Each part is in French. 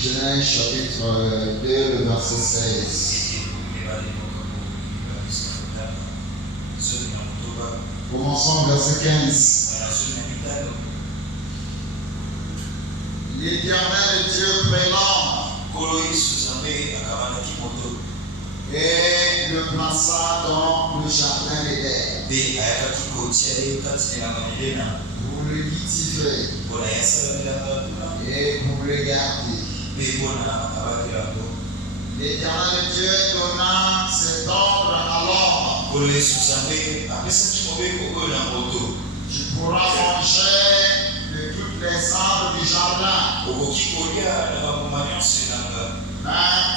Genèse chapitre 2, le verset 16. Commençons verset 15. L'Éternel Dieu prélève et le plaça dans le jardin d'Éden pour le cultiver et pour le garder. L'Éternel Dieu donna cet ordre à l'homme. Tu pourras manger de toutes les arbres du jardin, mais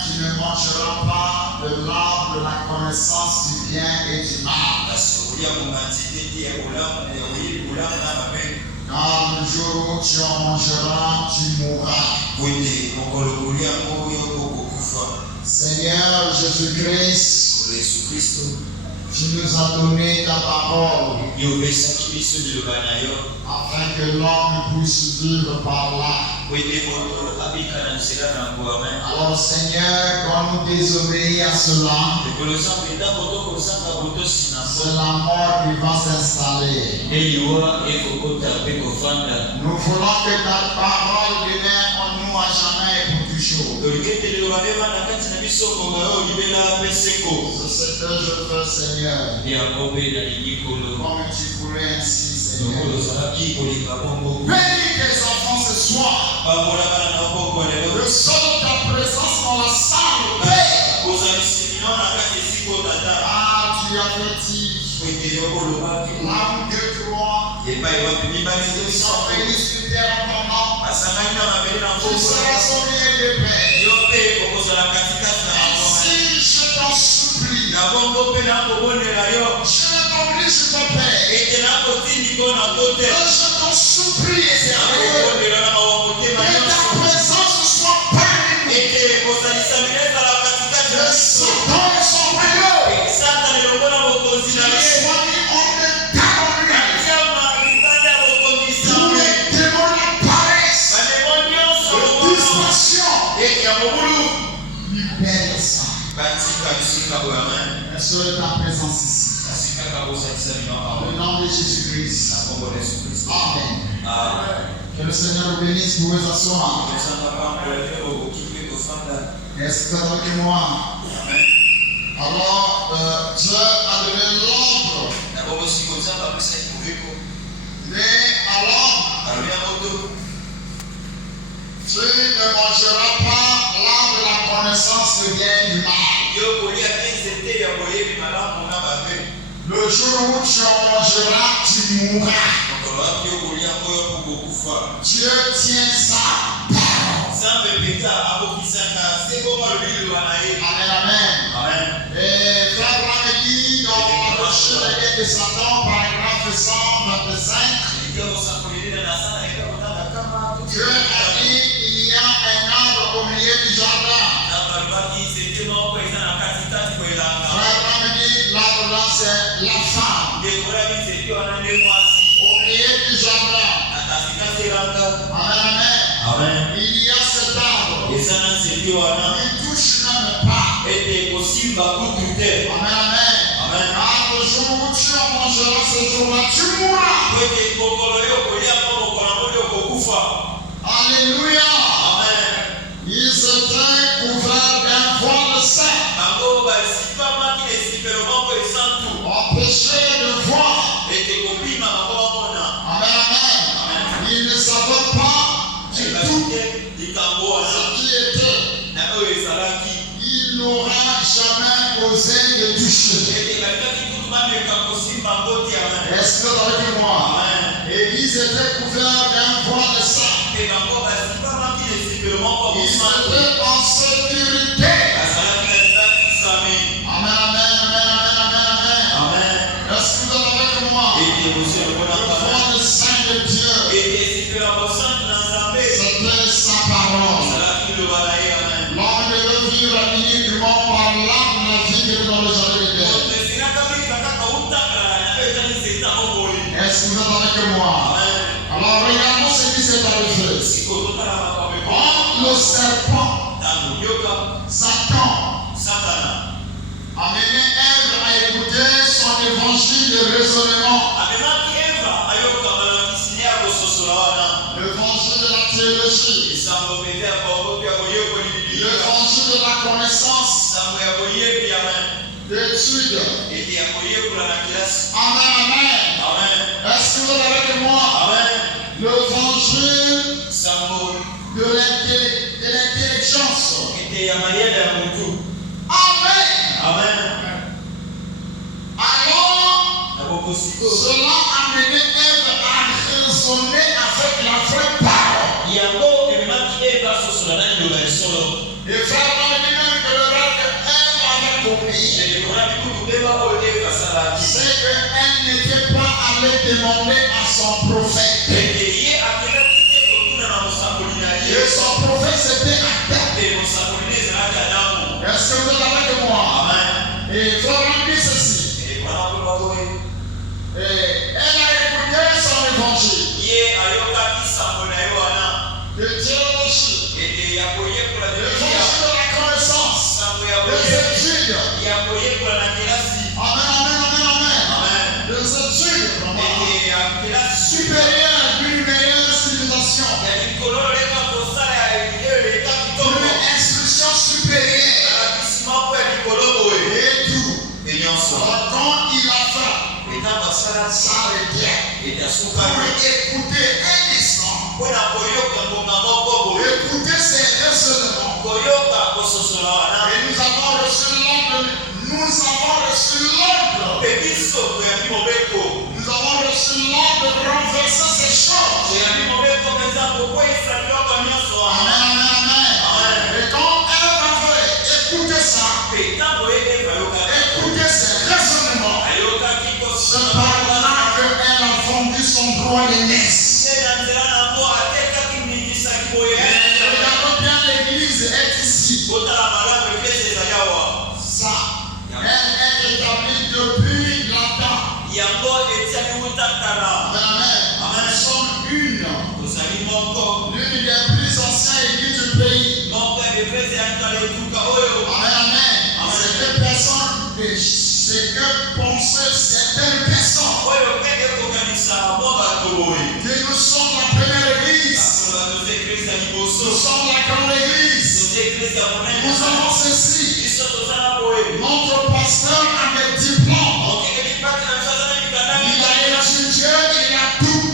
tu ne mangeras pas de l'arbre de la connaissance du bien et du mal. Car le jour où tu en mangeras, tu mourras. Seigneur Jésus-Christ, tu nous as donné ta parole afin que l'homme puisse vivre par là. Alors Seigneur, quand nous désobéissons à cela, c'est la mort qui va s'installer. Nous voulons que ta parole demeure en nous à jamais et pour toujours. C'est ce que je veux, Seigneur. Comme tu voulais ainsi, Seigneur. Bénis tes enfants ce soir. Le sol de ta présence dans la salle de paix. Ah, tu as fait l'âme de toi. Ils sont bénis sur terre en ton nom. Tu seras son bien de paix. Ainsi, je t'en supplie. Je ne t'oblige pas, Père. Je t'en supplie, Seigneur. Que ta présence soit parmi nous. Le Satan et son royaume. Il est éloigné hors de ta tous les démons de paresse, de distraction, libère ça. Merci de ta présence ici. Au nom de Jésus-Christ. Amen. Que le Seigneur vous bénisse. Vous pouvez asseoir. Est-ce que vous êtes avec moi? Alors, Dieu a donné l'ordre. Mais à l'homme, tu ne mangeras pas l'arbre de la connaissance du bien et du mal. Le jour où tu en mangeras, tu mourras. Dieu tient sa parole. Amen. Et Frère Abraham dit dans le chemin de Satan, paragraphe 125, Dieu a dit il y a un arbre au milieu du jardin. Frère Abraham dit l'arbre là c'est la femme. Au milieu du jardin. Amen. Il y a cet arbre. Il touche même pas. Amen. Car le jour où tu en mangeras ce jour-là, tu mourras. Alléluia. Ils étaient couverts d'un voile de sang. Empêchés de voir. Amen. Ils ne savaient pas du tout ce qui était. Il n'aura jamais osé le toucher. Est-ce que vous êtes avec moi? Et ils étaient couverts d'un voile de sang. Ils étaient en sécurité. Amen. Est-ce que vous êtes avec moi? Le voile de sang de Dieu. C'était sa parole. L'homme devait vivre uniquement par l'arbre de la vie que nous dans le jardin d'Éden. Est-ce que vous êtes avec moi? Alors regardons ce qui s'est arrivé. Quand le serpent théologie. L'évangile de la connaissance. D'études. Amen, amen. Est-ce que vous êtes avec moi? L'évangile de l'intelligence. Amen. Alors, cela a mené Ève à raisonner avec la vraie parole. Et frère, on a dit même que le rêve qu'Ève avait commis, c'est qu'elle n'était pas allée demander à son prophète. Et son prophète c'était Adam. Est-ce que vous êtes avec moi? Et frère, on dit ceci. Elle a écouté son évangile de théologie, l'évangile de la connaissance, des études. Amen. Des études supérieures d'une meilleure civilisation, d'une instruction supérieure et tout. Alors, quand il a fait s'arrêter pour écouter un instant, écouter ses raisonnements. Et nous avons reçu l'ordre. Nous avons reçu l'ordre de renverser ces choses. Amen. Et quand elle avait écouté ça, écouté ses raisonnements, c'est par là qu'elle a vendu son droit d'aînesse. Regardons bien, l'église est ici. Ça, elle est établie depuis longtemps. Amen. Nous sommes l'une des plus anciennes églises du pays. Amen. C'est que pensaient certaines personnes que nous sommes la première église. Nous sommes la grande église. Nous avons ceci. Notre pasteur a des diplômes. Il a étudié, il a tout.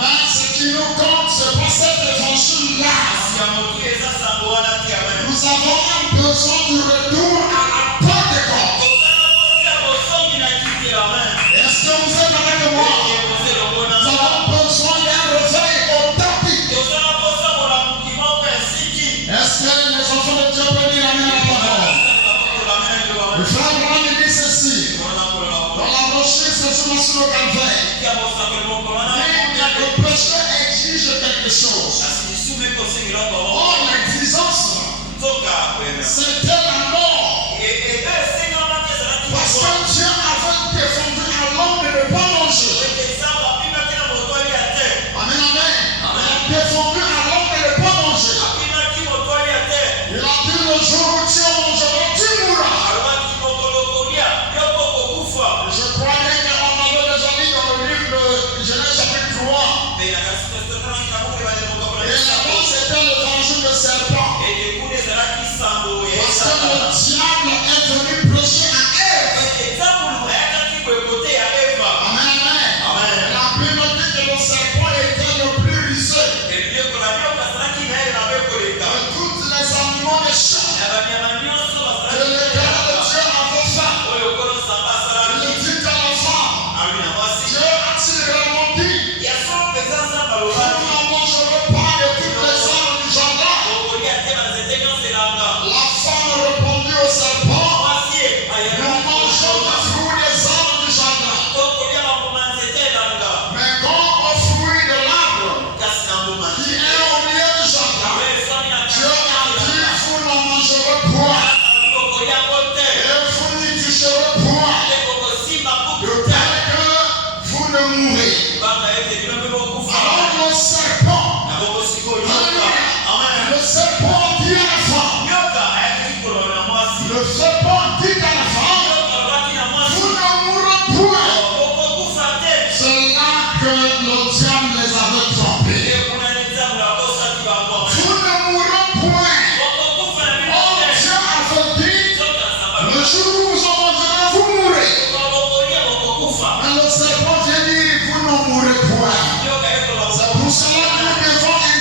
Mais ce qui nous compte, c'est pas cet évangile-là. Nous avons un besoin de retour à la Pentecôte. Est-ce que vous êtes avec moi? Nous avons besoin d'un réveil authentique. Est-ce que les enfants de Dieu peuvent dire amen à la parole? Le frère Abraham dit ceci. Dans la brochure, c'est sur le calvaire. Le péché exige quelque chose. Or, l'exigence, c'était la mort. Parce que Dieu avait défendu à l'homme de ne pas manger. Amen. Il a défendu à l'homme de ne pas manger. Il a dit le jour où tu mangeras, tu mourras. Je crois bien qu'on avait déjà dit dans le livre de Genèse chapitre 3.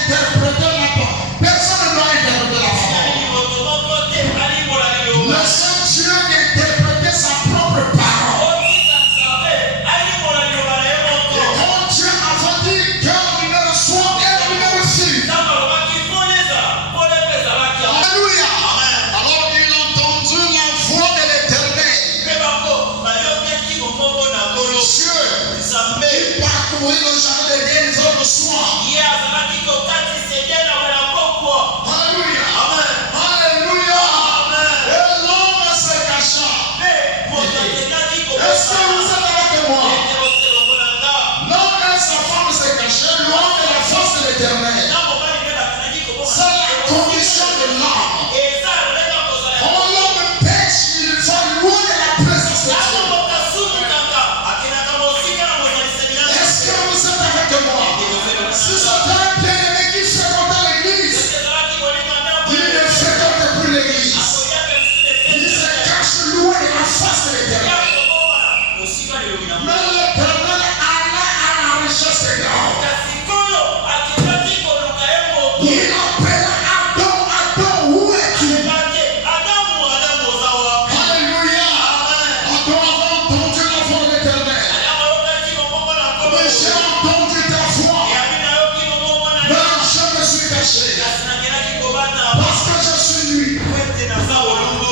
interpréter la parole. Personne ne doit interpréter la parole. Laissez Dieu interpréter sa propre parole. Et quand Dieu avait dit que numéro soit et numéro 6. Alléluia. Alors il entendu la voix de l'Éternel. Dieu, il parcourit le jardin d'Éden le soir. Alléluia. Amen. Alléluia. Et l'homme se cacha. Est-ce que vous êtes avec moi? L'homme et sa femme se cachaient loin de la face de l'Éternel. C'est la condition de l'homme. Quand l'homme pêche, il va loin de la présence de Dieu. Est-ce que vous êtes avec moi? Si c'est un bien-aimé qui fréquentait l'église, il ne fréquente plus l'église. Il se cache loin de la face de l'Éternel. Mais l'Éternel alla à la recherche de l'homme. Il appela Adam, Adam, où es-tu? Alléluia. Adam avait entendu la voix de l'Éternel. Mais j'ai entendu ta voix. Mais je me suis caché. Parce que je suis nu.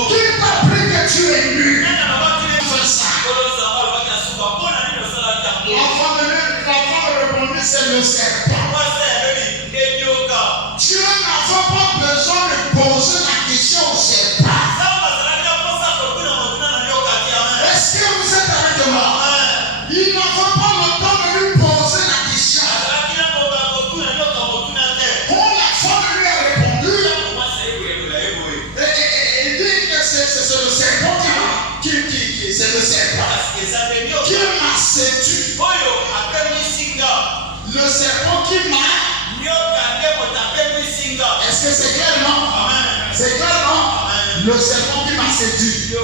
Qui t'a pris que tu es nu? Fais ça. La femme répondit, c'est le serpent. Dieu n'avait pas besoin de poser la question au serpent. Est-ce que vous êtes avec moi? Il n'avait pas le temps de lui poser la question. Quand la femme lui a répondu, il dit que c'est le serpent c'est le serpent qui m'a séduit. Le serpent qui m'a. Est-ce que c'est clair, non? C'est clair, non? Le serpent qui m'a séduit. Il y a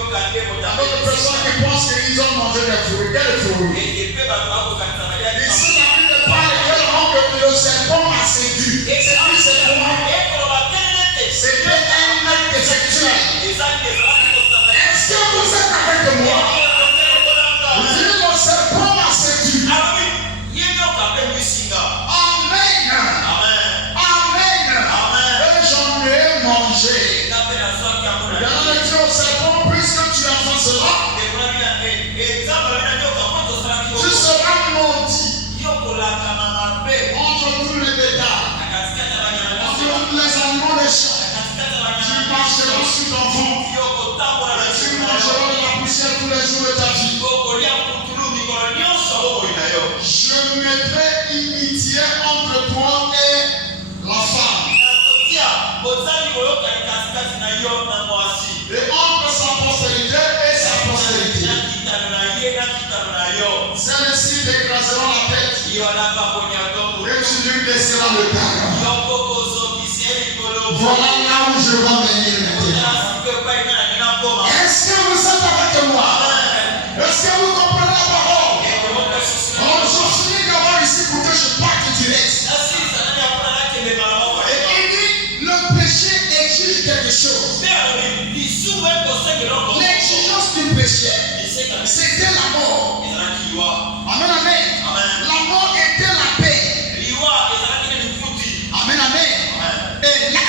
d'autres personnes qui pensent qu'ils ont mangé des fruits. Quels fruits? Ici, la Bible parle clairement que le serpent m'a séduit. C'est lui, c'est moi. C'était un acte sexuel. Est-ce que vous êtes avec moi? Le serpent m'a séduit. Amen. Amen. Et j'en ai mangé. Il a dit au serpent, puisque tu as fait cela, tu seras maudit entre tous les bétails, entre tous les animaux des champs. Tu marcheras sur ton ventre. Tu mangeras de la poussière tous les jours de ta vie. Je mettrai inimitié entre toi et la femme. Et entre sa postérité et sa postérité. Celle-ci t'écrasera la tête. Et tu lui blesseras le cœur. Voilà là où je vais venir maintenant. Est-ce que vous êtes avec moi? Est-ce que vous comprenez la parole? Alors je finis d'abord ici pour que je parte du reste. Et il dit, le péché exige quelque chose. L'exigence du péché, c'était la mort. Amen, amen. La mort était la paix. Amen, amen. Et là,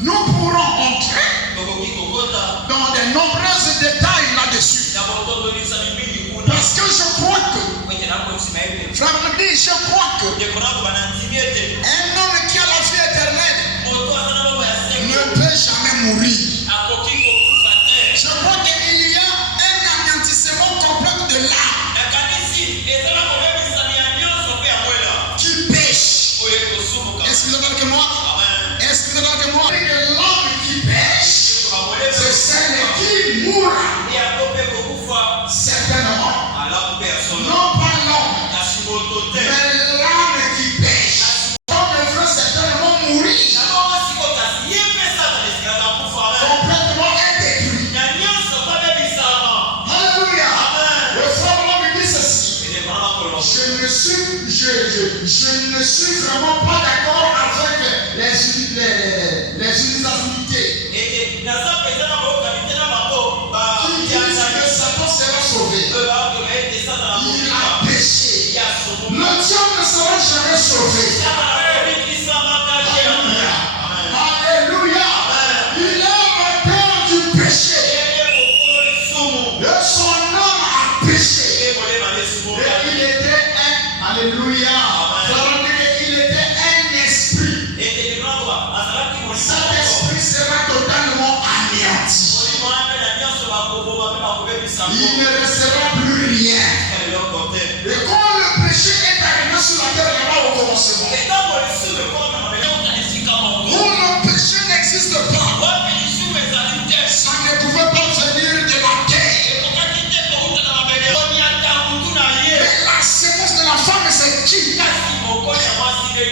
nous pourrons entrer dans de nombreux détails là-dessus. Parce que je crois que, frère me dit, je crois que un homme qui a la vie éternelle ne peut jamais mourir. Je crois qu'il y a un anéantissement complet de l'âme qui pêche. Est-ce que vous êtes avec moi? Est-ce que vous êtes avec moi? L'homme qui pêche, c'est celle qui mourra. Certainement. Non pas l'homme, mais l'âme qui pêche. L'homme devrait certainement mourir. Complètement détruit. Alléluia. Le frère l'homme dit ceci. Je ne suis vraiment pas d'accord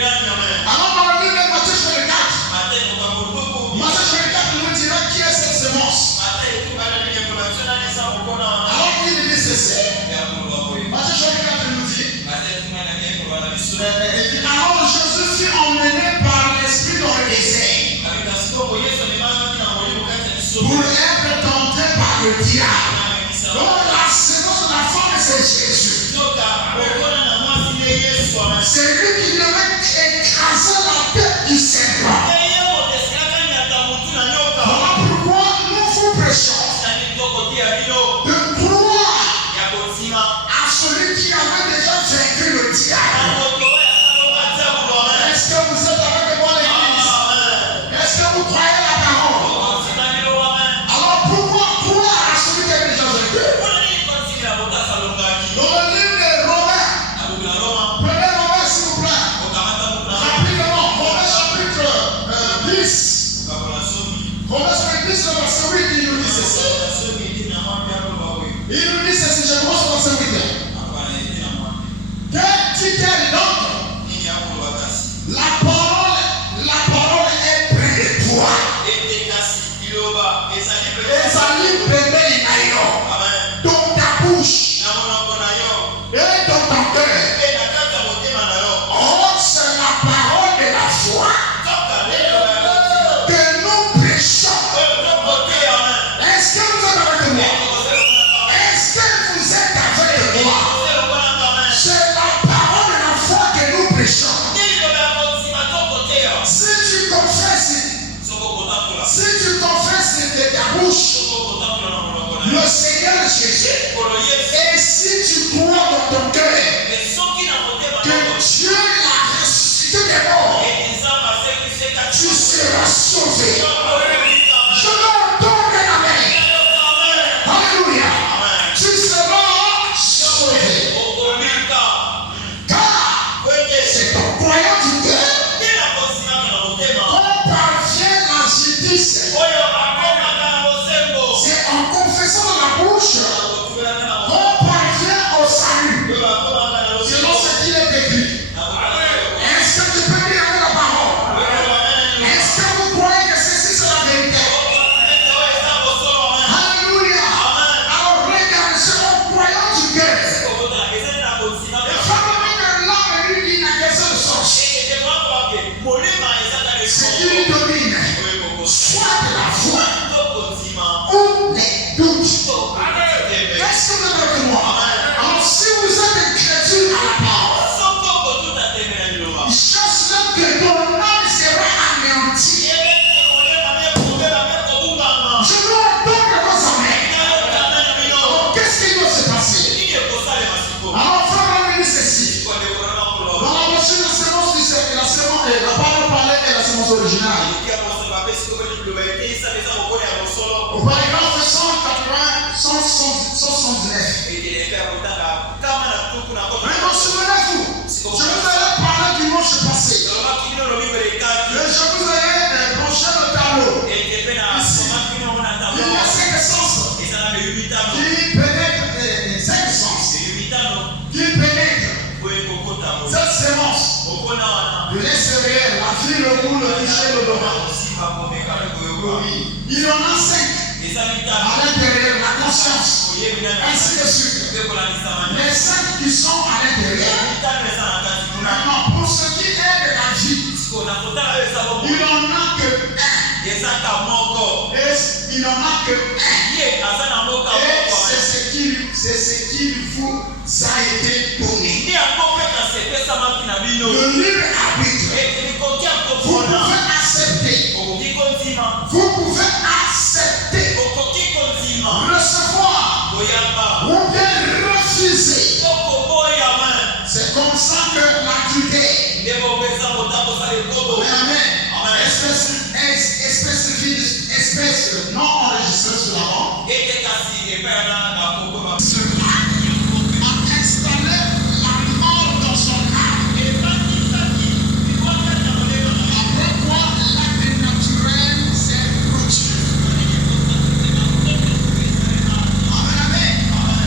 Alors dans le livre de Matthieu chapitre 4, Matthieu chapitre 4 nous dira qui est cette semence. Alors il dit ceci. Matthieu chapitre 4 nous dit, alors Jésus fut emmené par l'Esprit dans le désert pour être tenté par le diable. Donc la semence de la femme, c'est Jésus. C'est lui qui devait écraser la tête du serpent. Voilà pourquoi nous vous prêchons de croire à celui qui avait déjà vaincu le diable. Est-ce que vous êtes avec moi, l'église? Est-ce que vous croyez la parole? Alors pourquoi croire à celui qui avait déjà vaincu? Dans le livre de Romains, prenez Romains s'il vous plaît. Rapidement, Romains chapitre 10. Romains chapitre 10, le verset 8, il nous dit ceci. Il nous dit ceci, je commence au verset 8. Que dit-elle donc? La parole est près de toi. Ezali bébé inayo. Dans ta bouche. Et dans ton cœur. Oh, c'est la parole de la foi que nous prêchons. Est-ce que vous êtes avec moi? Est-ce que vous êtes avec moi? C'est la parole de la foi que nous prêchons. Si tu confesses de ta bouche le Seigneur Jésus, et si tu crois dans ton cœur que Dieu l'a ressuscité des morts, tu seras sauvé. Je veux entendre l'amen. Alléluia. Tu seras sauvé. Car c'est en croyant du cœur qu'on parvient à la justice. C'est en confessant de la bouche qu'on parvient au salut. Selon ce qu'il est écrit. Est-ce que tu peux dire avec la parole? Est-ce que vous croyez que ceci c'est la vérité? Alléluia. Alors regardez, c'est en croyant du cœur. Et Pharaon l'âme lui dit la question de sorcier. Ce qui lui domine, soit de la foi ou les doutes. Est-ce que vous êtes avec moi? Alors si vous êtes incrédule à la parole, chose que ton âme sera anéantie. Je veux entendre vos amens. Alors qu'est-ce qui doit se passer? Alors Pharaon dit ceci. Dans la machine de sémence du siècle, la parole parlée est la sémence originale. Au paragraphe 179. Maintenant, souvenez-vous, je vous avais parlé dimanche passé. Et je vous avais branché le tableau. Ici, il y a 5 sens qui pénètrent, 5 sens qui pénètrent cette sémence de l'extérieur, la fille, le goût, le cliché, le domaine. Il y en a 5 à l'intérieur, la conscience, ainsi de suite. Les 5 qui sont à l'intérieur. Maintenant, pour ce qui est de la vie, il n'en a que 1. Et il n'en a que 1. Et c'est ce qui vous a été donné. Le libre arbitre. Vous pouvez accepter. Vous pouvez accepter. Recevoir. Ou bien refuser. C'est comme ça que la Judée. Amen. Espèce non enregistrée sur la banque. A installé la mort dans son âme. Après quoi l'acte naturel s'est produit. Amen.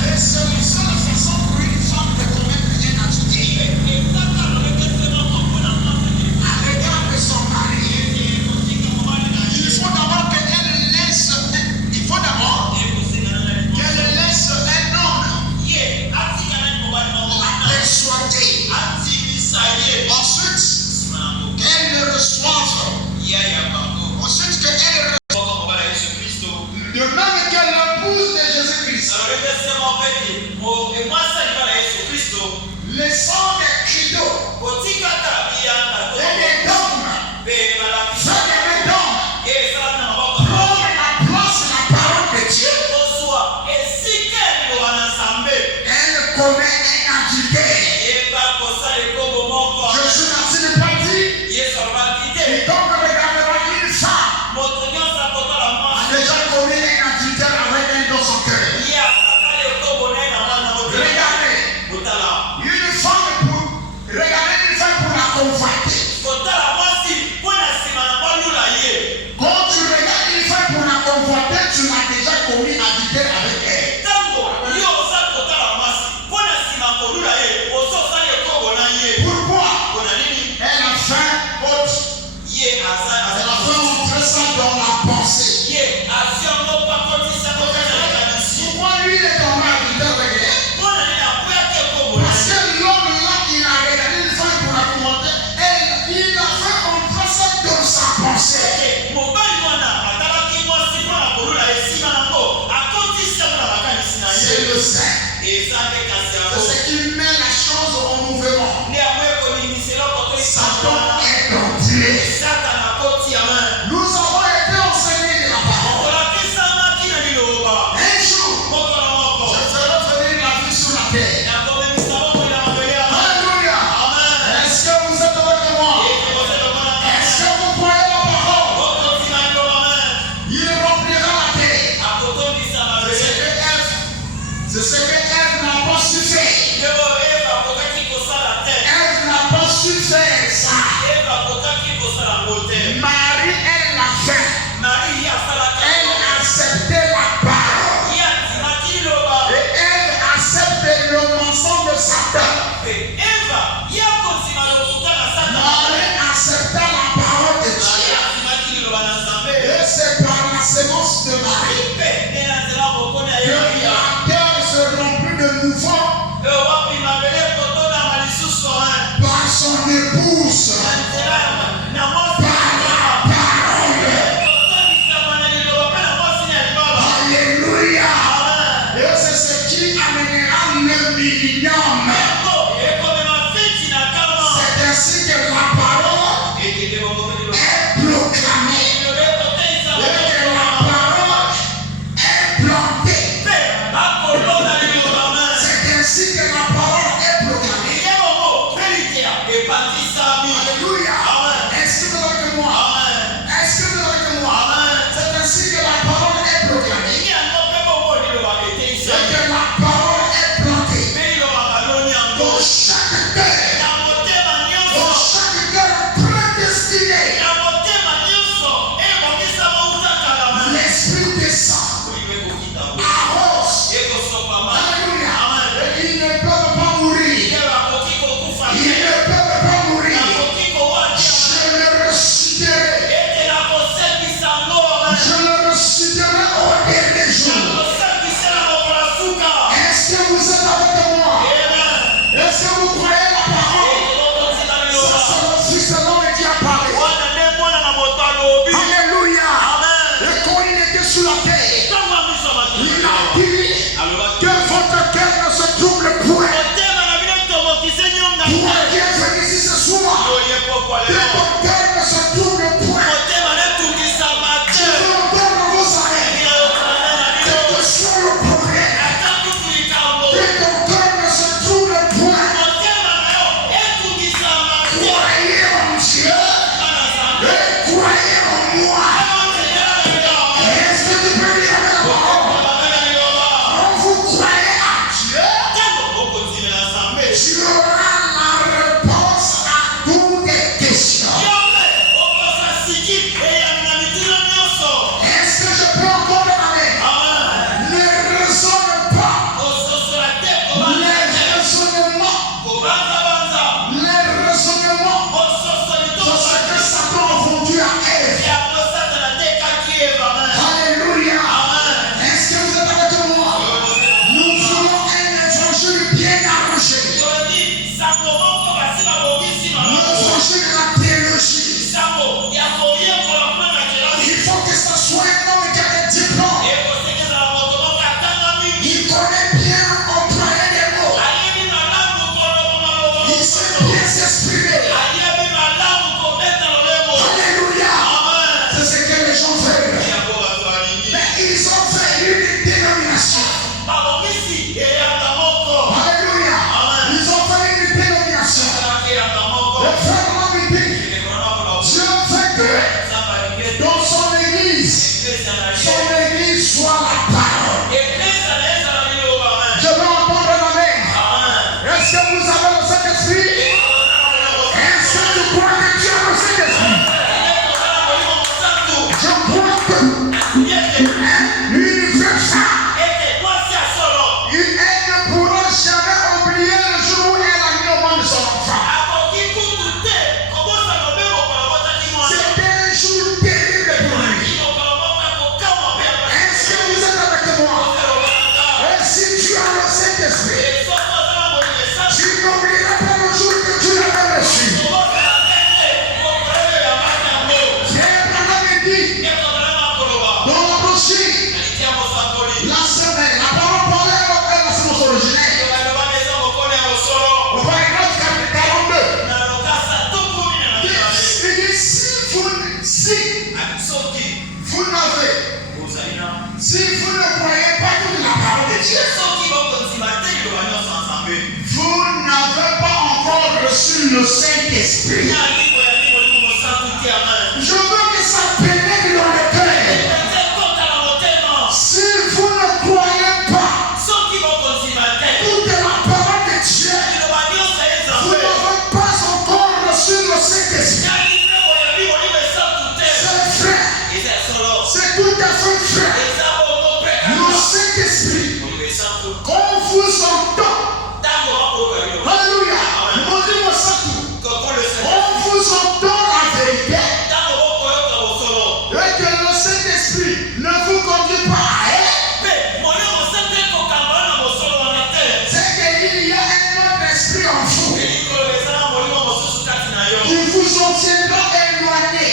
Et c'est la seule façon pour une femme de commettre un adultère. le sait. C'est ce qui met la chose en mouvement. Satan est dans Dieu. Nous avons été enseignés de la parole. Un jour, je ferai venir la vie sur la terre. Alléluia. Est-ce que vous êtes avec moi? Est-ce que vous croyez la parole? Il remplira la terre. C'est ce que Ève n'a pas su vous n'avez, si vous ne croyez pas toute la parole de Dieu, vous n'avez pas encore reçu le Saint-Esprit. Je veux que ça pénètre dans le cœur. Si vous ne croyez pas toute la parole de Dieu, vous n'avez pas encore reçu le Saint-Esprit. C'est tout à fait frère. Le Saint-Esprit, quand vous entend, alléluia, demandez-moi ça tout. On vous entend la vérité et que le Saint-Esprit ne vous conduit pas à elle. C'est qu'il y a un autre esprit en vous qui vous en tiendra éloigné.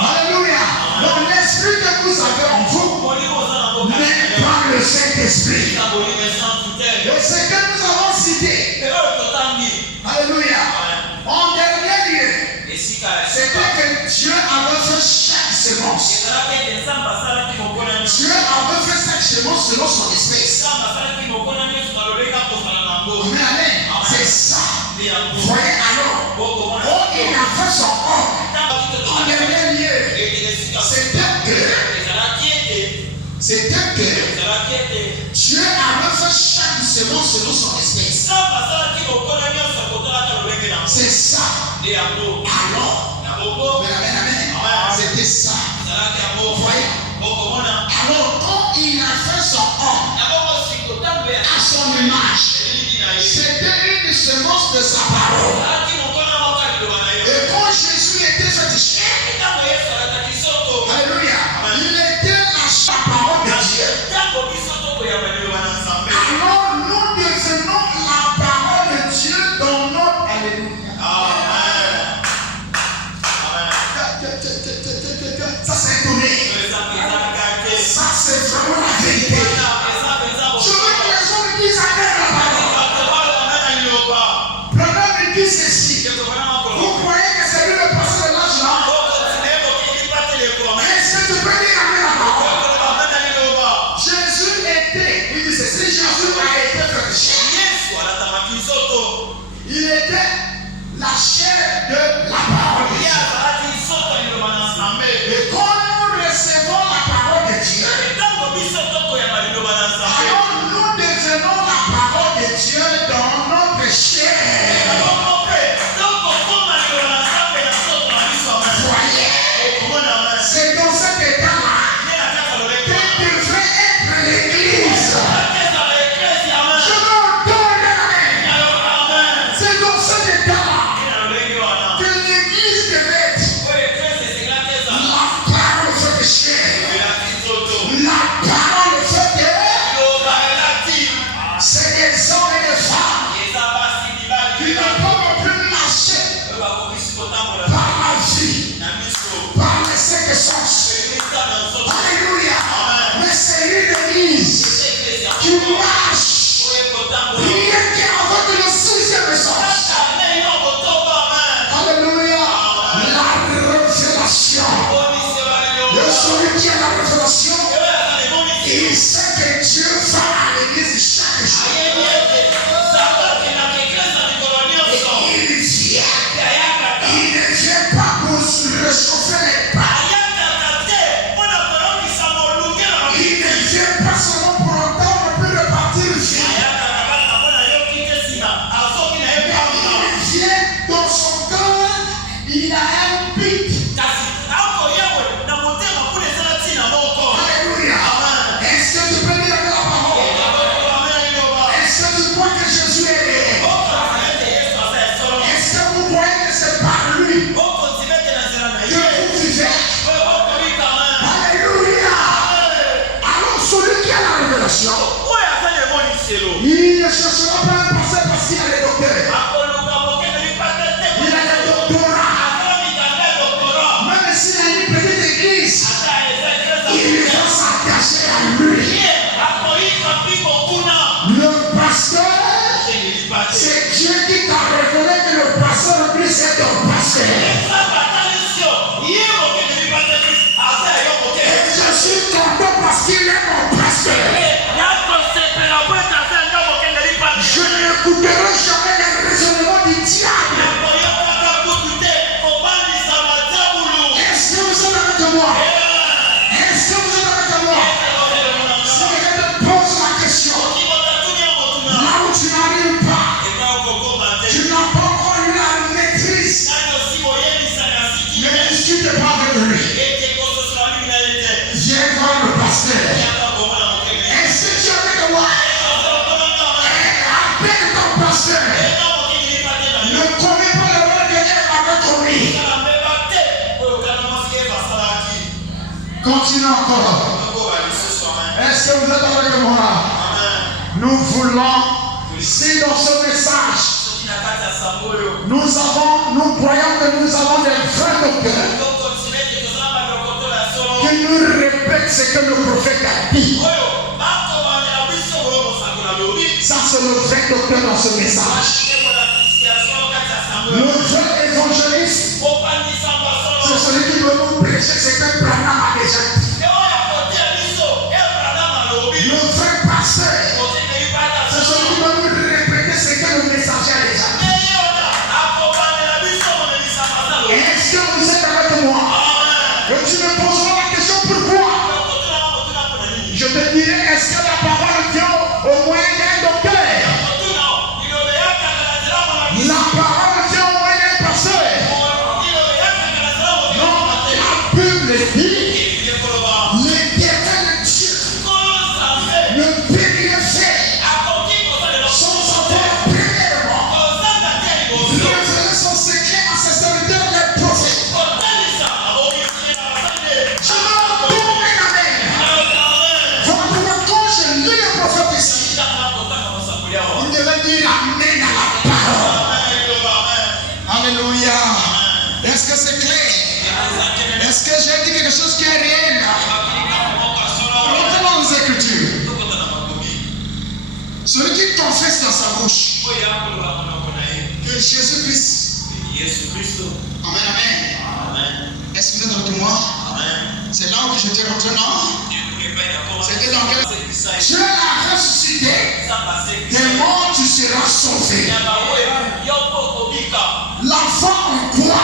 Alléluia. Donc l'esprit que vous avez en vous n'est pas le Saint-Esprit. Et ce que nous avons cité, alléluia, en dernier lieu, c'était que Dieu avait fait chaque semence. Dieu avait fait chaque semence selon son espèce. Amen. C'est ça. Voyez alors, oh, il a fait son homme. En dernier lieu, c'était que Dieu avait fait chaque semence selon son espèce. C'est ça. Alors, amen. C'était ça. Voyez. Alors, quand il a fait son homme à son image, c'était une semence de sa parole. Et quand Jésus était fait chair, alléluia, il était la parole de Dieu. Alors nous devenons la parole de Dieu dans notre alléluia. Ça c'est étonné. Ça c'est vraiment la vérité. Je veux que les gens me disent avec la parole. Problème me dit ceci. Vous croyez que c'est lui le pasteur de l'âge là? Est-ce que tu peux dire avec la parole? Jésus était, il dit ceci, Jésus a été fait chair. Il était la chair de la parole de Dieu. Et quand nous recevons la parole de Dieu, alors nous devenons la parole de Dieu dans notre chair. Voyez, c'est dans cet état-là que devrait être l'Église. Je veux entendre l'amen. C'est dans cet état-là que l'Église devait être. La parole faite chair. La parole faite. C'est des hommes et des femmes qui ne peuvent plus lâcher par la vie, par les cinq sens. Alléluia. Mais c'est une église qui marche rien qu'avec le sixième sens. Alléluia. La révélation. De celui qui a la révélation, il sait que Dieu va à l'église chaque jour. Il ne vient pas pour réchauffer les pas. Il ne vient pas seulement pour entendre puis repartir vite. Il vient dans son cœur, il a un but. Alléluia. Est-ce que tu peux dire avec la parole? Est-ce que tu crois que Jésus est réel? Est-ce que vous croyez que c'est par lui que vous vivez? Alléluia. Alors celui qui a la révélation, il ne cherchera pas un pasteur parce qu'il a les docteurs. Il a le doctorat. Même s'il a une petite église, il va s'attacher à lui. Le pasteur, c'est Dieu qui t'a révélé que le pasteur lui c'est ton pasteur. Continuons encore. Est-ce que vous êtes avec moi? Nous voulons, si dans ce message, nous croyons que nous avons des vrais docteurs qui nous répètent ce que le prophète a dit. Ça, c'est le vrai docteur dans ce message. Le vrai évangéliste, c'est celui qui veut nous prêcher ce que Branham a déjà dit. Le vrai pasteur, c'est celui qui veut nous répéter ce que le messager a déjà dit. Est-ce que vous êtes avec moi? Et tu me poseras la question pourquoi? Je te dirai, est-ce que la parole vient au moyen d'un docteur? La parole vient au moyen d'un pasteur. Non, la Bible dit, l'Éternel Dieu ne peut rien faire sans avoir premièrement révélé son secret à ses serviteurs les prophètes. Je me donne un amen. Voilà quand je lis le prophète ici, il devait dire amen à la parole. Alléluia. Est-ce que c'est clair? Est-ce que j'ai dit quelque chose qui est réel? Revenons aux Écritures. Celui qui confesse dans sa bouche que Jésus-Christ. Amen, amen. Est-ce que vous êtes avec moi? C'est là où je t'ai rentré, non? C'était dans quel... Dieu l'a ressuscité. Des morts, tu seras sauvé. L'enfant en quoi?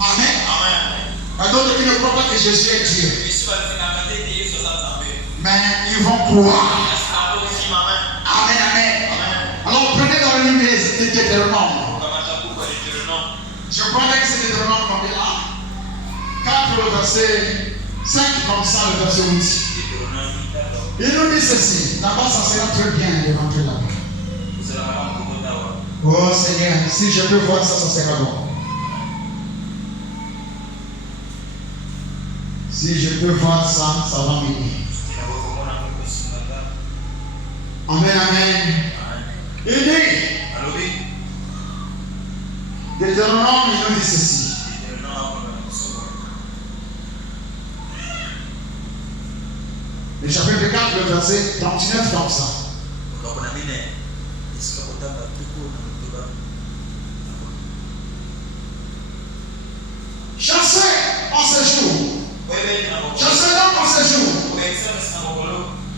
Amen. À d'autres qui ne croient pas que Jésus est Dieu. Mais ils vont croire. Amen, amen. Alors prenez dans le livre de Deutéronome. Je prends l'extrait de Deutéronome combien là? 4 le verset 5 comme ça le verset 8. Il nous dit ceci. D'abord ça sera très bien de rentrer là-bas. Oh Seigneur, si je peux voir ça, ça sera bon. Si je peux voir ça, ça va m'aider. Amen, amen. Il dit, Deutéronome, il nous dit ceci. Le chapitre 4, le verset 39, comme ça. Chassez en séjour. Chassez donc en séjour.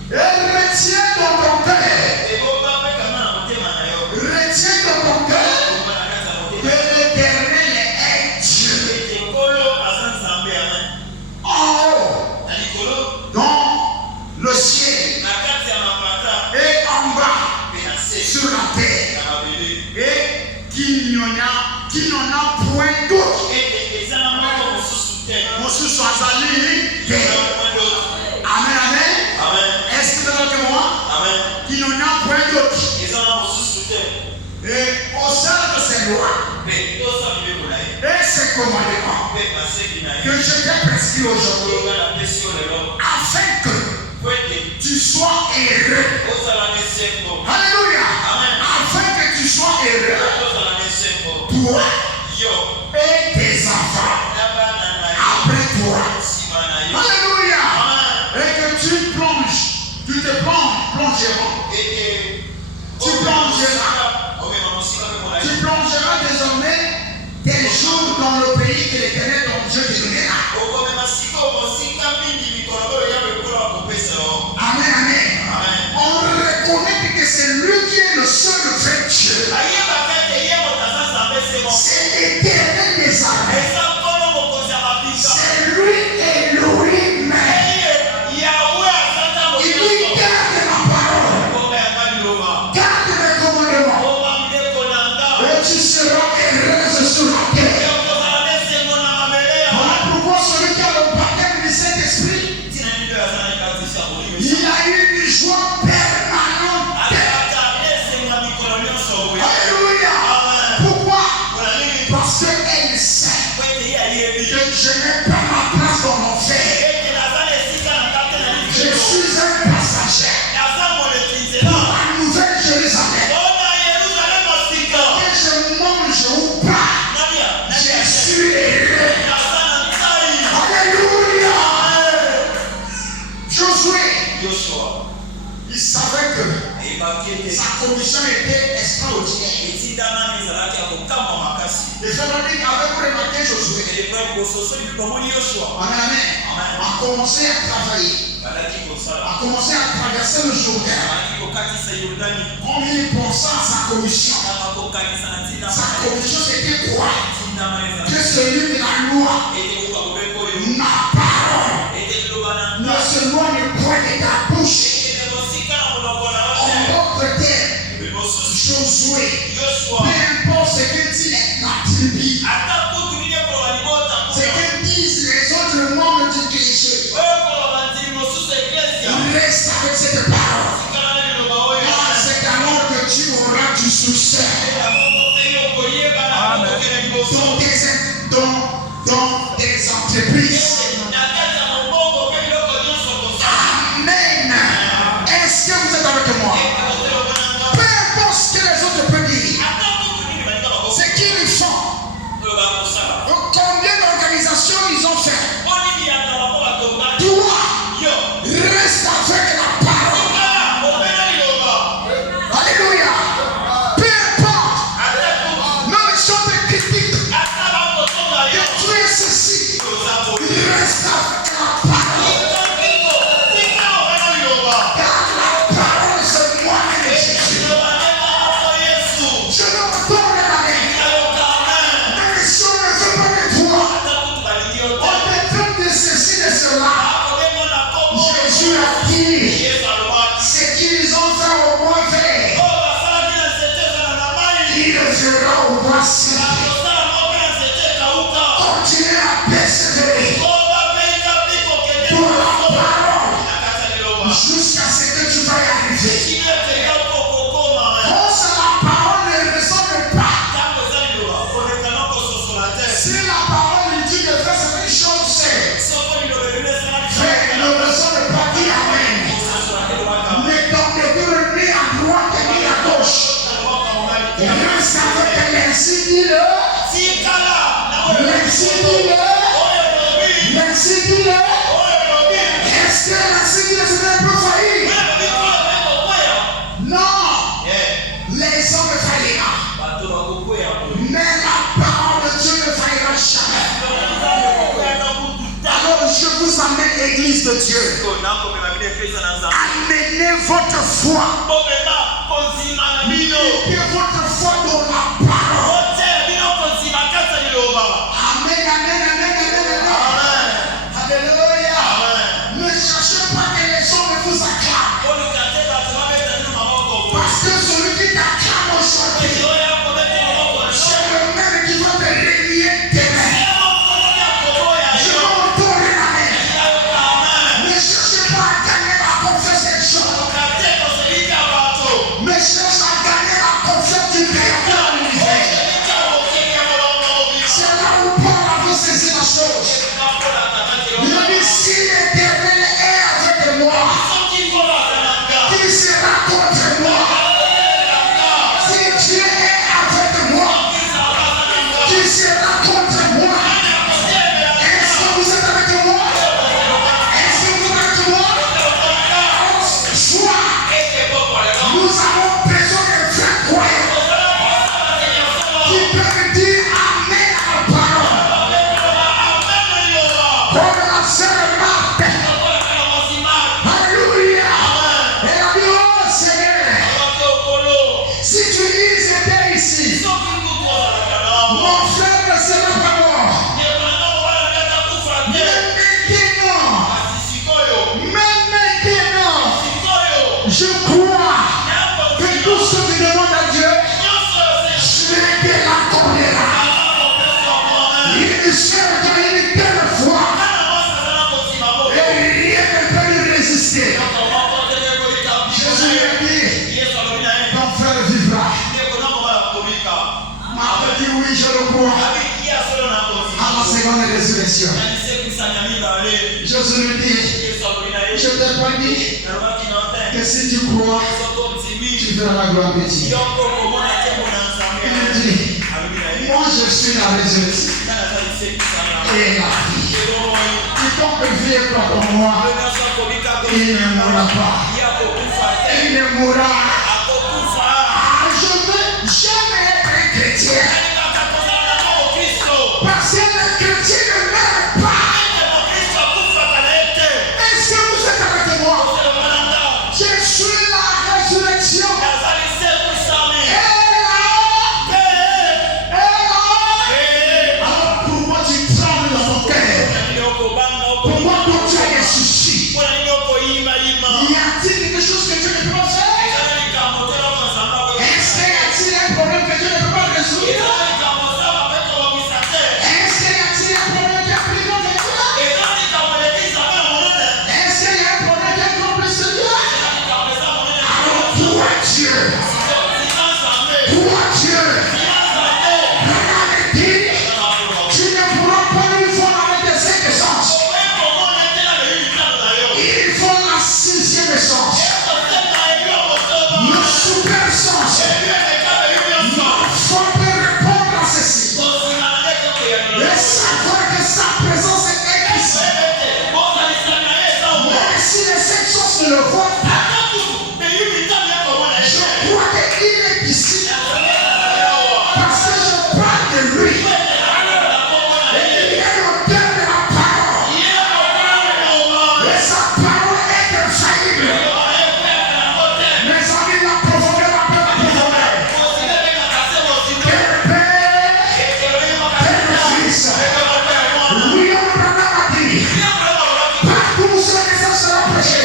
Et retiens dans ton cœur. Retiens dans ton cœur que l'Éternel est Dieu. En haut, dans le ciel, et en bas, sur la terre. Et qu'il n'y en a point d'autre. Amen, amen. Est-ce que vous êtes avec moi? Qu'il n'y en a point d'autre. Et au sein de ces lois et ces commandements que je t'ai prescrit aujourd'hui, afin que tu sois heureux. Alléluia. Afin que tu sois heureux, toi et tes enfants après toi. Alléluia. Et que tu plonges, tu te plongeras. Tu plongeras désormais tes jours dans le pays que l'Éternel ton Dieu te donnera. Amen, amen. On reconnaît que c'est lui qui est le seul vrai Dieu. C'est l'Éternel des armées. C'est lui et lui-même. Il dit garde ma parole. Garde mes commandements. Et tu seras heureuse sur la terre. Voilà pourquoi celui qui a le baptême du Saint-Esprit, il a eu une joie permanente. Alléluia. Pourquoi? Parce qu'elle sait que je n'ai pas ma place. frères Nick avait remarqué Josué. Amen. A commencé à travailler. A commencé à traverser le Jourdain. Comme il pensait à sa commission. Sa commission c'était quoi? Que celui de la loi, ma parole, ne se loigne point de ta bouche. En d'autres termes, Josué, peu importe ce que dit la tribu, ce que disent les autres membres du clergé, reste avec cette parole. Car c'est alors que tu auras du succès dans des entreprises. Amen. Est-ce que vous êtes avec moi? Peu importe ce que les autres peuvent dire, ce qu'ils font, combien d'organisations ils ont fait, toi, reste avec la parole. Alléluia. Peu importe, même si on te critique, que tu es ceci, reste avec la parole. Car la parole, c'est moi-même Jésus. Je ne me donne la main. Même si on ne veut pas de toi, on te traite de ceci, de cela. Jésus a dit, ce qu'ils ont fait au mauvais, il le fera au voici. Continuez à persévérer pour la parole jusqu'à ce que tu vas y arriver. Quand la parole ne résonne pas, si la parole lui dit de faire cette chose, c'est ne résonne pas, dis amen. Ne tombez ni à droite ni à gauche. Reste avec l'ainsi dit-le. L'ainsi dit-le. L'ainsi dit-le. Est-ce que l'ainsi dit-le se peut faillir? Non. Les hommes faillira. Mais la parole de Dieu ne faillira jamais. Alors je vous amène l'église de Dieu. Amenez votre foi. Mettez votre foi dans la parole. Amen, amen, amen, amen, amen. Alléluia. Ne cherchez pas que les gens vous acclament. Parce que celui qui t'acclame aujourd'hui, c'est le même qui va te régner demain. Je vais vous donner la main. Ne cherchez pas à gagner la confiance des gens. Mais cherche à gagner la confiance du Créateur de l'univers. C'est là où Paul a vu saisir la chose. Il a dit, si l'Éternel est avec moi, qui sera contre moi? Si Dieu est avec moi, qui sera contre moi? Est-ce que vous êtes avec moi? Est-ce que vous êtes avec moi? Soit nous avons besoin de vrais croyants qui peuvent dire Amen à la parole. Comme la sœur Marthe. Alléluia. Elle a dit, oh Seigneur, si tu dis j'étais ici, mon frère ne sera pas mort. Même maintenant, je crois que tout ce qui demande à Dieu, je te l'accordera. Il sert dans une telle foi et rien ne peut lui résister. Jésus lui a dit, ton frère vivra. Marthe dit oui, je le crois. À la seconde résurrection. Jésus lui dit, je t'ai pas dit que si tu crois, tu verras la gloire de Dieu. Il dit, moi je suis la résurrection et la vie. Quiconque vit et croit en moi, il ne mourra pas. Il ne mourra. Je veux jamais être un chrétien je le vois pas, je crois qu'il est ici. Parce que je parle de lui. Il est l'auteur de la parole. Et sa parole est infaillible. Mes amis, la profondeur, la profondeur. Quel Père, quel Fils. Oui, on a dit. Partout où ce message sera prêché.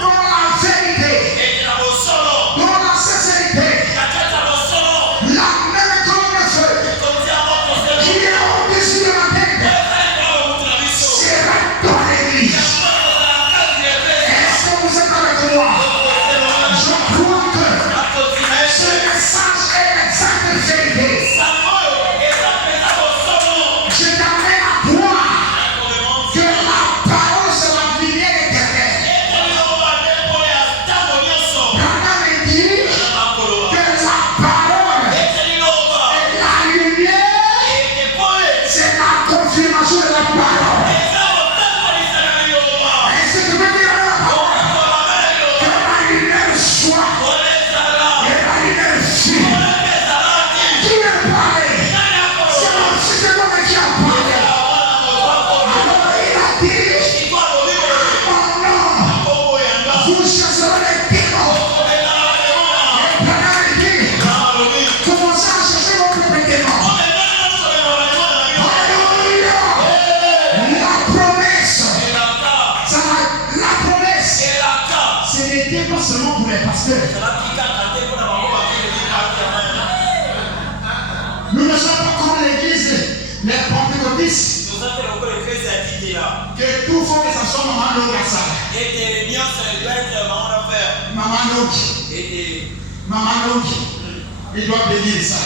Dans la vérité. Dans la sincérité. La même comme le feu. Qui est au-dessus de la tête. Sera dans l'église. Est-ce que vous êtes avec moi? Je crois que ce message est l'exacte vérité. Je t'amène à croire que la parole c'est la lumière éternelle. Branham dit que la parole est la lumière, c'est la confirmation de la parole. Est-ce que tu peux dire la parole? Que la lumière soit et la lumière fut. Qui a parlé? C'est mon fils de l'homme qui a parlé. Alors il a dit, oh non, vous chasserez les démons. Et Branham dit, commencez à chercher vos propres démons. Alléluia. La promesse, la promesse, ce n'était pas seulement pour les pasteurs. Nous ne sommes pas comme l'église, les pentecôtistes, que tout faut que ça soit maman Longue à ça. Maman Longue, maman Longue, il doit bénir ça.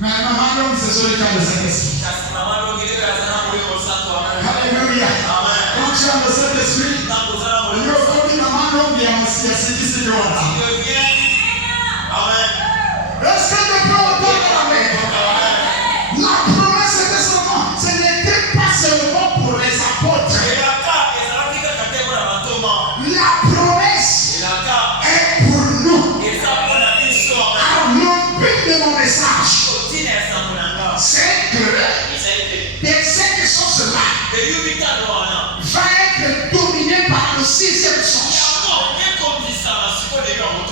Mais maman Longue, c'est sur le cas de Saint-Esprit. Alléluia. Quand tu as le Saint-Esprit, il y a comme maman Longue, il y a ce qui se dit. Est-ce que je peux entendre la main? La promesse était seulement, ce n'était pas seulement pour les apôtres. La promesse est pour nous. Alors le but de mon message, c'est que des cinq sens-là va être dominé par le sixième sens.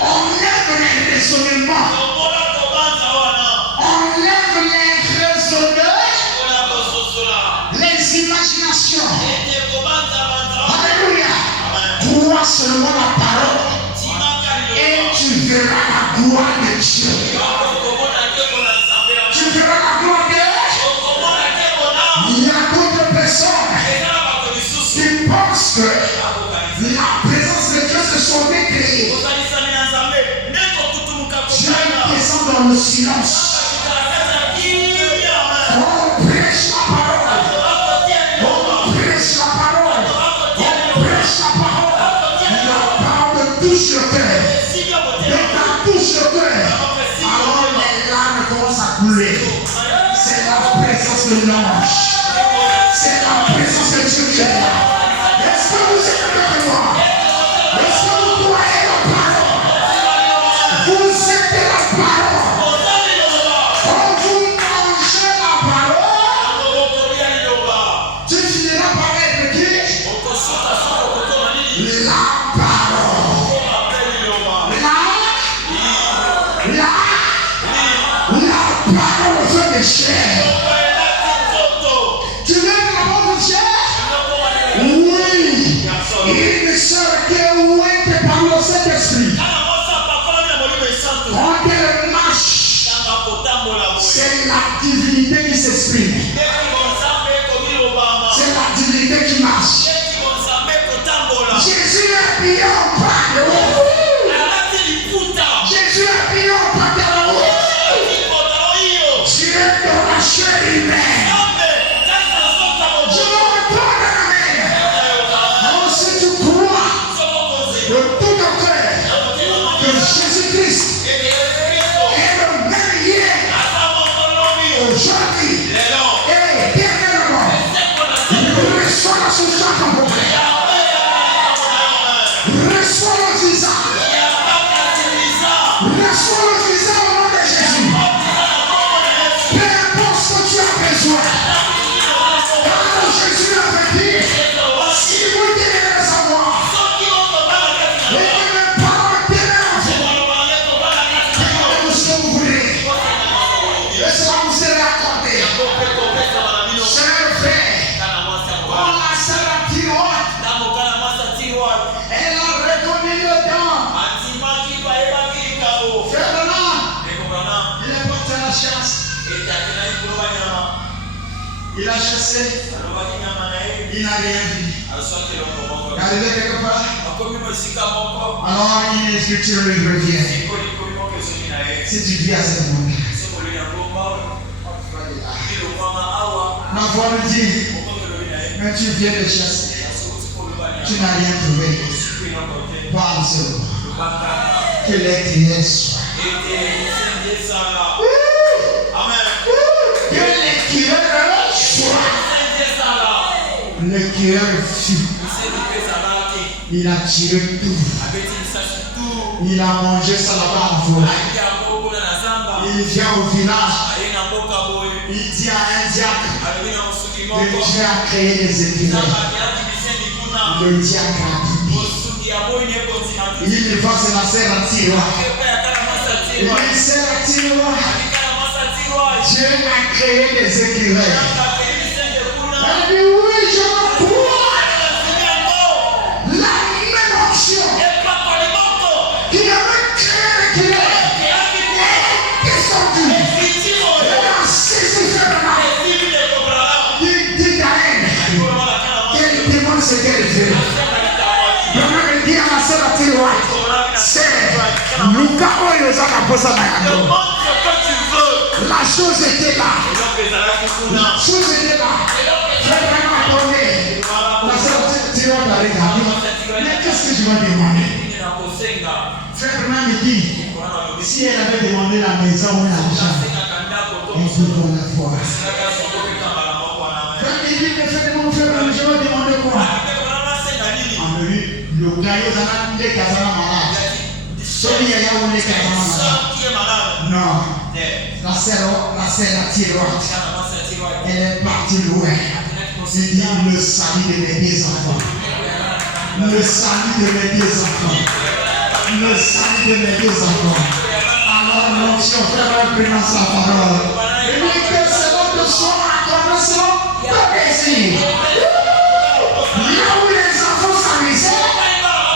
On lève les raisonnements. On lève les raisonnements, les imaginations. Alléluia. Crois seulement la parole et tu verras la gloire de Dieu. Tu verras la gloire de Dieu. Il y a d'autres personnes qui pensent que la présence de Dieu se sont décrétées. Dieu descend dans le silence. On prêche la parole. On prêche la parole. On prêche la parole. La parole touche le cœur. Dès qu'elle touche le cœur, alors les larmes commencent à couler. C'est la présence de l'ange. C'est la présence de Dieu qui est là. Est-ce que vous êtes avec moi? Est-ce que vous croyez la parole? Vous êtes la parole. Quand vous mangez la parole, tu finiras par être qui? La parole. La parole fait des chairs. Tu lèves la pauvre chair? Oui. Il ne sert que où est par le Saint-Esprit. Quand elle marche, c'est la divinité qui s'exprime. C'est la divinité qui marche. Jésus est habillé en pantalon. Jésus est habillé en pantalon. Dieu dans la chair. Il a chassé. Il n'a rien vu. Arrivé quelque part. Alors une écriture lui revient. Si tu vis à ce monde. Ma voix me dit, mais tu viens de chasser. Tu n'as rien trouvé. Parle seulement. Que l'écriture soit. Amen. Que l'écriture soit. L'écriture fut. Il a tiré tout. Il a mangé ça là-bas en forêt. Il vient au village. Il dit à un diacre que Dieu a créé les écureuils. Le diacre a dit. Il va se lancer à tiroir. Il se à tiroir. Dieu a créé les écureuils. Elle dit oui, je me crois. La même option qui avait créé l'écureuil est descendue. Elle a saisi fermement. Il dit à elle qu'elle demande ce qu'elle veut. Je dit à la sœur à tiroir, c'est Luka Oyozaka Posanayano. La chose était là. La chose était là. Frère m'a donné. La sœur tiroir m'a regardé. Mais qu'est-ce que je vais demander? Frère me dit, si elle avait demandé la maison ou l'argent, elle pouvait la voir. Frère me dit, mais frère mon frère, je vais demander quoi? Le gaillot zana les kazana malade. Celui qui a eu les kazana malade. Non. La sœur la tiroir. Elle est partie loin. Il dit le salut de mes deux enfants. Le salut de mes deux enfants. Le salut de mes deux enfants. Alors l'onction frère prononce la parole. Il dit que c'est notre soir à connaissance de désir. Là où les enfants s'amusaient,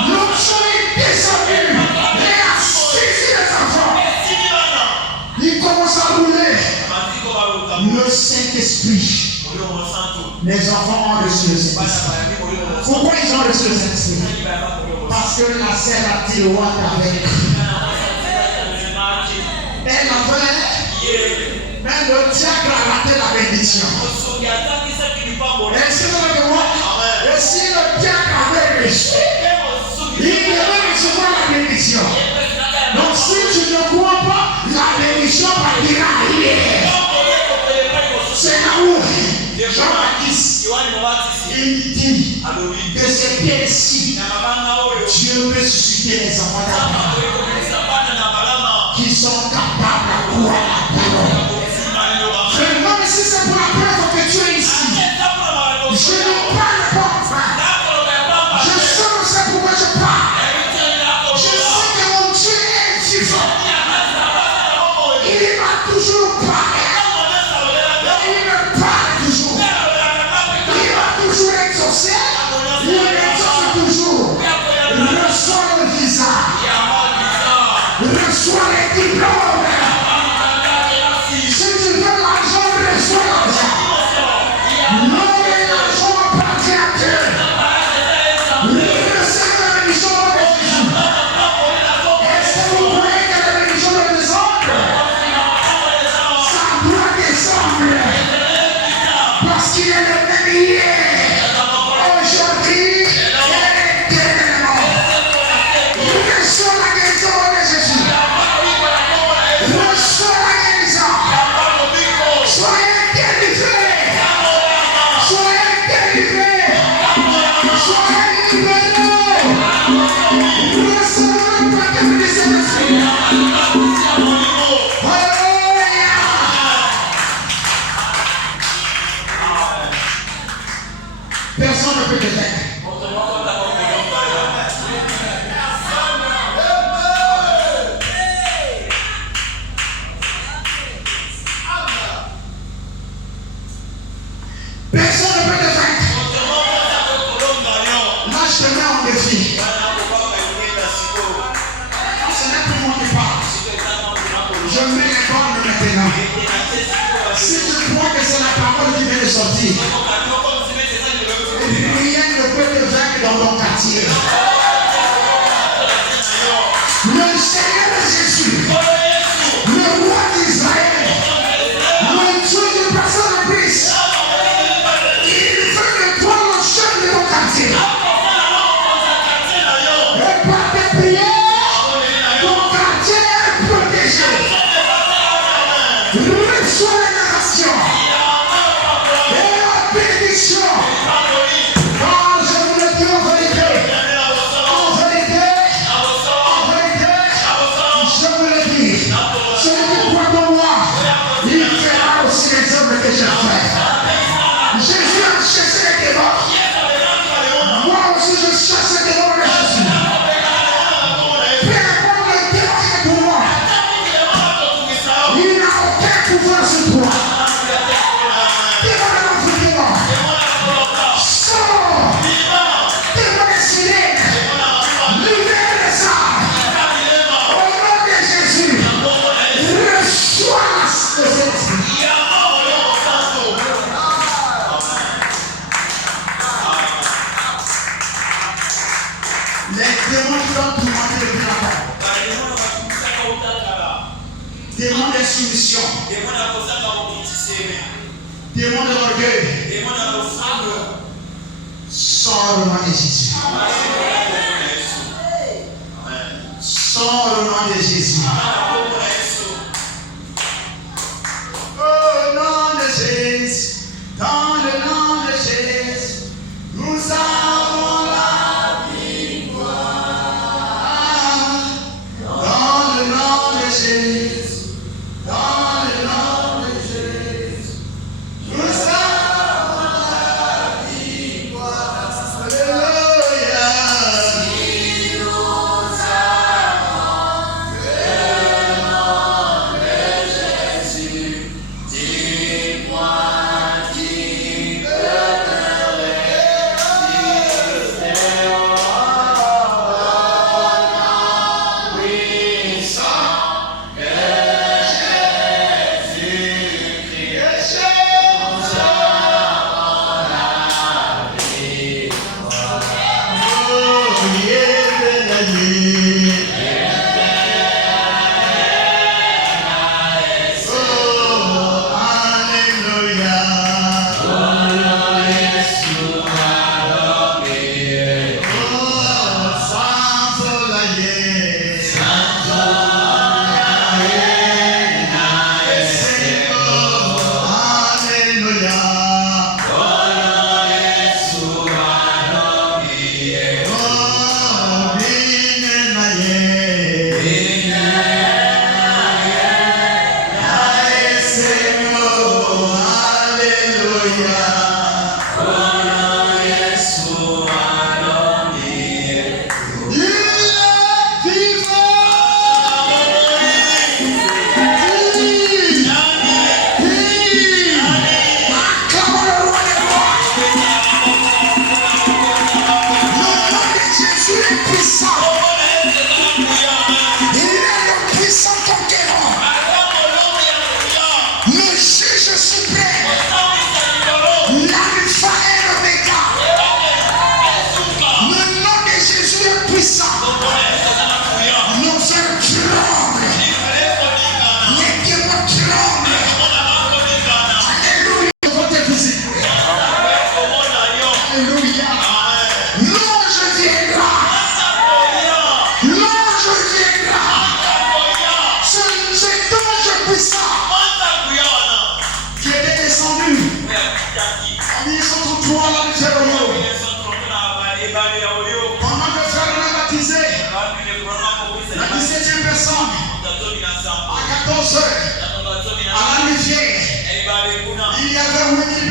l'onction est descendue et a saisi les enfants. Il commence à rouler. Le Saint-Esprit. Les enfants ont reçu le Saint-Esprit. Pourquoi ils ont reçu le Saint-Esprit? Parce que la sœur a dit au roi avec. Elle avait, mais le diacre a raté la bénédiction. Et si le diacre avait reçu, il devait recevoir la bénédiction. Donc si tu ne crois pas, la bénédiction partira ailleurs. C'est là où Jean-Baptiste, il dit que c'est pierre-ci, Dieu peut susciter les enfants d'Abraham qui sont capables de croire la parole. Vraiment, mais si c'est pour la preuve que tu es ici, je ne parle pas enfin. Je sais c'est pourquoi je parle. Je sais que mon Dieu est vivant. Il m'a toujours parlé. Il me parle toujours. Il m'a toujours exaucé. Il m'exauce toujours. Reçois le visa. Reçois les diplômes. Je mets les bornes maintenant. Si tu crois que c'est la parole qui vient de sortir, rien ne peut te vaincre dans ton quartier. Le Seigneur Jésus, le roi d'Israël, le Dieu de personne de Christ, il veut que toi le chef de ton quartier. Et par tes prières, ton quartier est protégé. Reçois la nation et la bénédiction. Car je vous le dis en vérité, je vous le dis, celui qui croit en moi, il fera aussi les œuvres que j'ai faites. Jésus a chassé les démons. Moi aussi je chasse les démons avec Jésus. Peu importe le démon qui est pour moi, il n'a aucun pouvoir sur toi. Démon de l'enfouissement. Sors. Démon de silène. Libère les âmes. Au nom de Jésus, reçois la Saint-Esprit. Les démons qui ont tourmenté depuis longtemps. Démons d'insoumission. Démons de l'orgueil. Sors au nom de Jésus. Sors au nom de Jésus. Au nom de Jésus. Dans le nom de Jésus. Nous avons la victoire. Dans le nom de Jésus. Dans le nom de Jésus. Nous avons la victoire. Alléluia.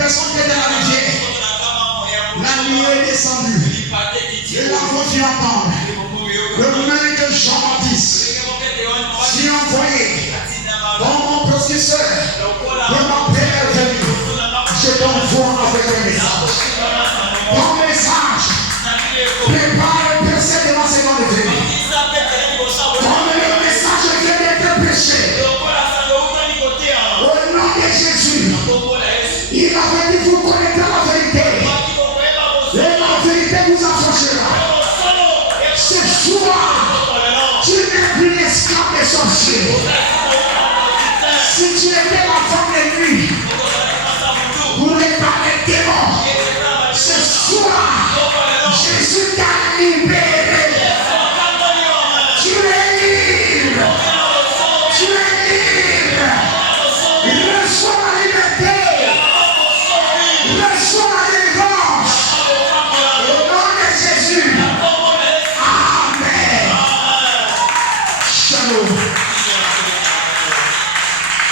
personnes qui étaient à la rivière. La nuit est descendue. Et la voix fit entendre le même que Jean-Baptiste s'y envoyé dans mon processeur de mon Père est venu. Je t'envoie avec un message. Ton message prépare le précédent second de venir. Comme le message vient d'être prêché. marcher. Si tu es